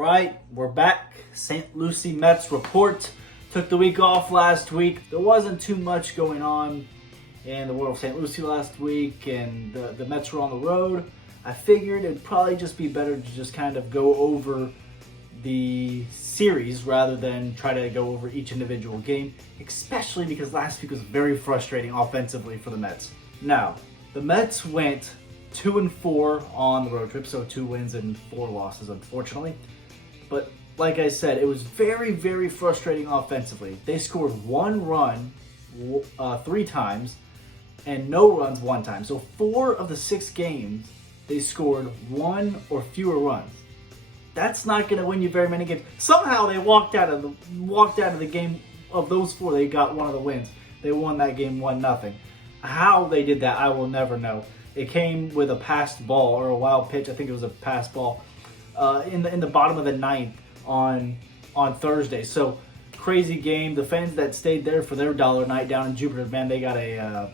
right, we're back. St. Lucie Mets Report. Took the week off last week. There wasn't too much going on in the world of St. Lucie last week, and the Mets were on the road. I figured it'd probably just be better to just kind of go over the series rather than try to go over each individual game, especially because last week was very frustrating offensively for the Mets. Now, the Mets went 2-4 on the road trip, so 2 wins and 4 losses, unfortunately. But like I said, it was very, very frustrating offensively. They scored 1 run 3 times and no runs 1 time. So 4 of the 6 games, they scored 1 or fewer runs. That's not going to win you very many games. Somehow they walked out of the game. Of those 4, they got one of the wins. They won that game 1-0. How they did that, I will never know. It came with a passed ball or a wild pitch. I think it was a passed ball in the bottom of the 9th on Thursday. So crazy game. The fans that stayed there for their dollar night down in Jupiter, man, they got a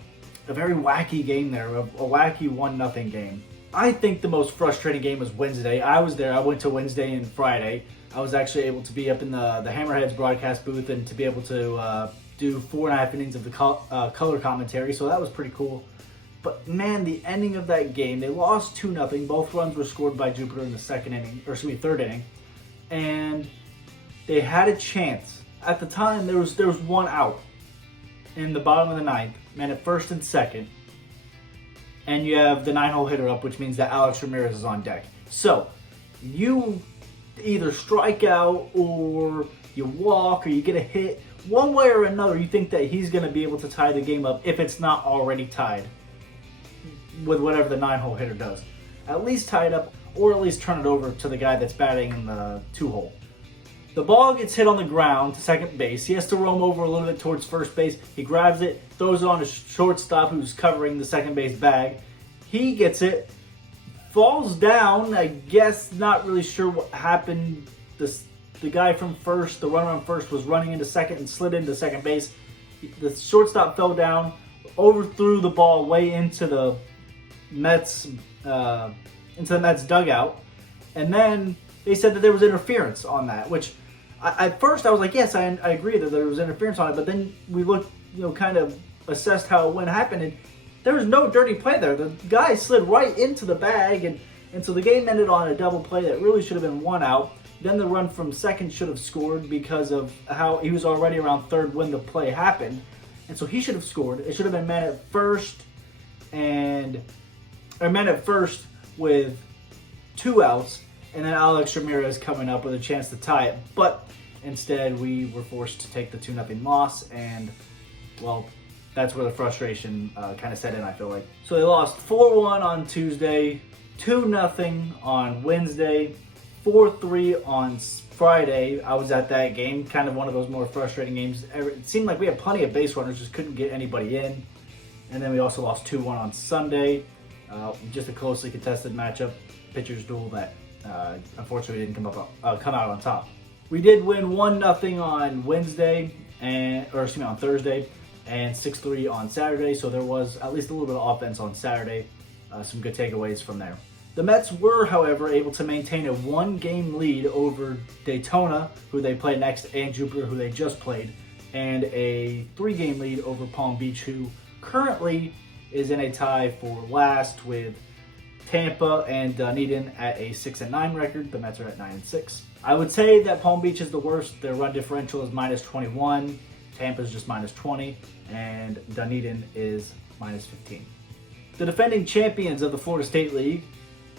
very wacky game there, a wacky 1-0 game. I think the most frustrating game was Wednesday. I was there. I went to Wednesday and Friday. I was actually able to be up in the Hammerheads broadcast booth and to be able to do 4.5 innings of the color commentary. So that was pretty cool. But man, the ending of that game, they lost 2-0. Both runs were scored by Jupiter in the third inning, and they had a chance. At the time, there was 1 out in the bottom of the 9th, man, at first and second, and you have the 9-hole hitter up, which means that Alex Ramirez is on deck. So you either strike out or you walk or you get a hit. One way or another, you think that he's going to be able to tie the game up if it's not already tied with whatever the 9-hole hitter does. At least tie it up, or at least turn it over to the guy that's batting in the 2-hole. The ball gets hit on the ground to second base. He has to roam over a little bit towards first base. He grabs it, throws it on a shortstop who's covering the second base bag. He gets it, falls down. I guess not really sure what happened. The guy from first, the runner on first, was running into second and slid into second base. The shortstop fell down, overthrew the ball way into the Mets dugout, and then they said that there was interference on that, which at first I was like, yes, I agree that there was interference on it, but then we looked, kind of assessed how it happened, and there was no dirty play there. The guy slid right into the bag, and so the game ended on a double play that really should have been 1 out. Then the run from second should have scored because of how he was already around third when the play happened, and so he should have scored. It should have been man at first with 2 outs, and then Alex Ramirez coming up with a chance to tie it. But instead, we were forced to take the 2-0 loss, and, well, that's where the frustration kind of set in, I feel like. So they lost 4-1 on Tuesday, 2-0 on Wednesday, 4-3 on Friday. I was at that game, kind of one of those more frustrating games. It seemed like we had plenty of base runners, just couldn't get anybody in. And then we also lost 2-1 on Sunday. Just a closely contested matchup, pitchers duel that unfortunately didn't come out on top. We did win 1-0 on Thursday, and 6-3 on Saturday. So there was at least a little bit of offense on Saturday. Some good takeaways from there. The Mets were, however, able to maintain a 1-game lead over Daytona, who they play next, and Jupiter, who they just played, and a 3-game lead over Palm Beach, who currently is in a tie for last with Tampa and Dunedin at a 6-9 record. The Mets are at 9-6. I would say that Palm Beach is the worst. Their run differential is -21. Tampa's just -20, and Dunedin is -15. The defending champions of the Florida State League,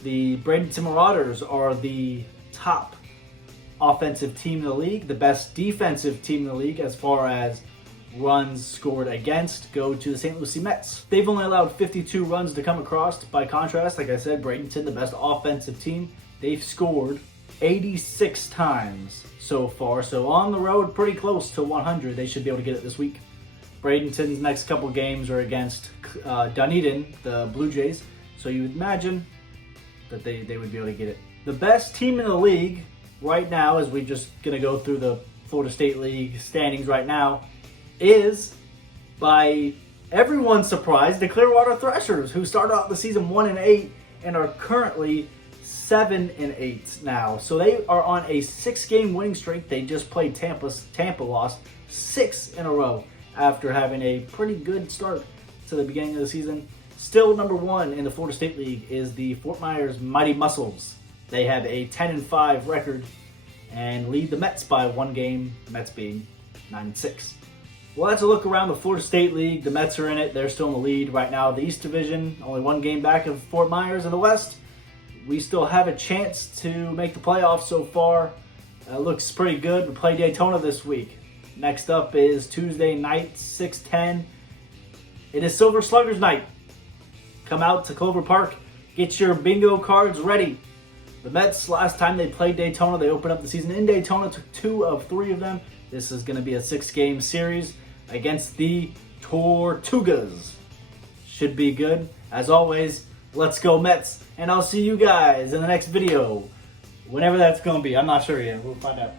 the Bradenton Marauders, are the top offensive team in the league. The best defensive team in the league as far as runs scored against go to the St. Lucie Mets. They've only allowed 52 runs to come across. By contrast, like I said, Bradenton, the best offensive team, they've scored 86 times so far. So on the road, pretty close to 100. They should be able to get it this week. Bradenton's next couple games are against Dunedin, the Blue Jays. So you would imagine that they would be able to get it. The best team in the league right now, as we're just going to go through the Florida State League standings right now, is, by everyone's surprise, the Clearwater Threshers, who started out the season 1-8 and are currently 7-8 now. So they are on a 6-game winning streak. They just played Tampa. Tampa lost 6 in a row after having a pretty good start to the beginning of the season. Still number 1 in the Florida State League is the Fort Myers Mighty Mussels. They have a 10-5 record and lead the Mets by 1 game, the Mets being 9-6. Well, that's a look around the Florida State League. The Mets are in it. They're still in the lead right now. The East Division, only 1 game back of Fort Myers. In the West, we still have a chance to make the playoffs so far. Looks pretty good. We play Daytona this week. Next up is Tuesday night, 6/10. It is Silver Sluggers night. Come out to Clover Park. Get your bingo cards ready. The Mets, last time they played Daytona, they opened up the season in Daytona, took 2 of 3 of them. This is going to be a 6-game series against the Tortugas. Should be good. As always, let's go Mets. And I'll see you guys in the next video. Whenever that's going to be. I'm not sure yet. We'll find out.